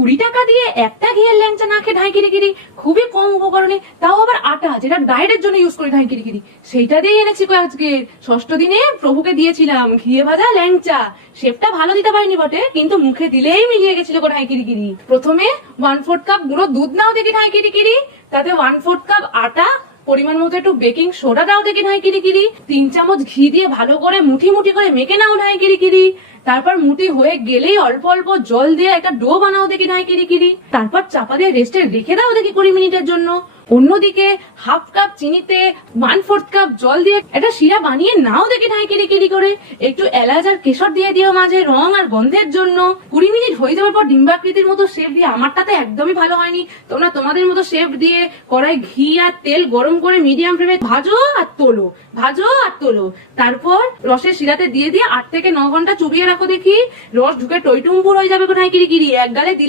20 টাকা দিয়ে একটা ঘিয়ের ল্যাংচা না খেয়ে ঢাইকিরিকিরি, খুবই কম উপকরণে, তাও আবার আটা যেটা ডায়েটের জন্য ইউজ করি ঢাইকিরিকিরি, সেইটা দিয়ে এনেছি আজকে। ষষ্ঠ দিনে প্রভুকে দিয়েছিলাম ঘিয়ে ভাজা ল্যাংচা। শেফটা ভালো দিতে পারিনি বটে, কিন্তু মুখে দিলেই মিলিয়ে গেছিল গো ঢাইকিরিকিরি। প্রথমে 1/4 কাপ গুঁড়ো দুধ নাও দেখি ঢাইকিরিকিরি, তাতে 1/4 কাপ আটা, পরিমাণ মতো একটু বেকিং সোডা দাও দেখি ঢাইকিরিকিরি, 3 চামচ ঘি দিয়ে ভালো করে মুঠি মুঠি করে মেখে নাও ঢাইকিরিকিরি। তারপর মুঠি হয়ে গেলেই অল্প অল্প জল দিয়ে একটা ডো বানাও দেখি ঢাইকিরিকিরি। তারপর চাপা দিয়ে রেস্টে রেখে দাও দেখি 20 মিনিটের জন্য। অন্যদিকে 1/2 কাপ চিনিতে 1/4 কাপ জল দিয়ে একটা শিরা বানিয়ে নাও দেখি ঢাইকিরিকিরি করে। একটু এলাচ আর কেশর দিয়ে দিও মাঝে রং আর গন্ধের জন্য। 20 মিনিট হয়ে যাওয়ার পর ডিম্বাকৃতির মতো শেপ দিয়ে, আমারটাতে একদমই ভালো হয়নি, তোমরা তোমাদের মতো শেপ দিয়ে কড়াই ঘি আর তেল গরম করে মিডিয়াম ফ্লেমে ভাজো আর তোলো, ভাজো আর তোলো। তারপর রসের শিরাতে দিয়ে 8 থেকে 9 ঘন্টা চুবিয়ে রাখো দেখি, রস ঢুকে টইটুম্বুর হয়ে যাবে ঢাইকিরিকিরি। এক গালে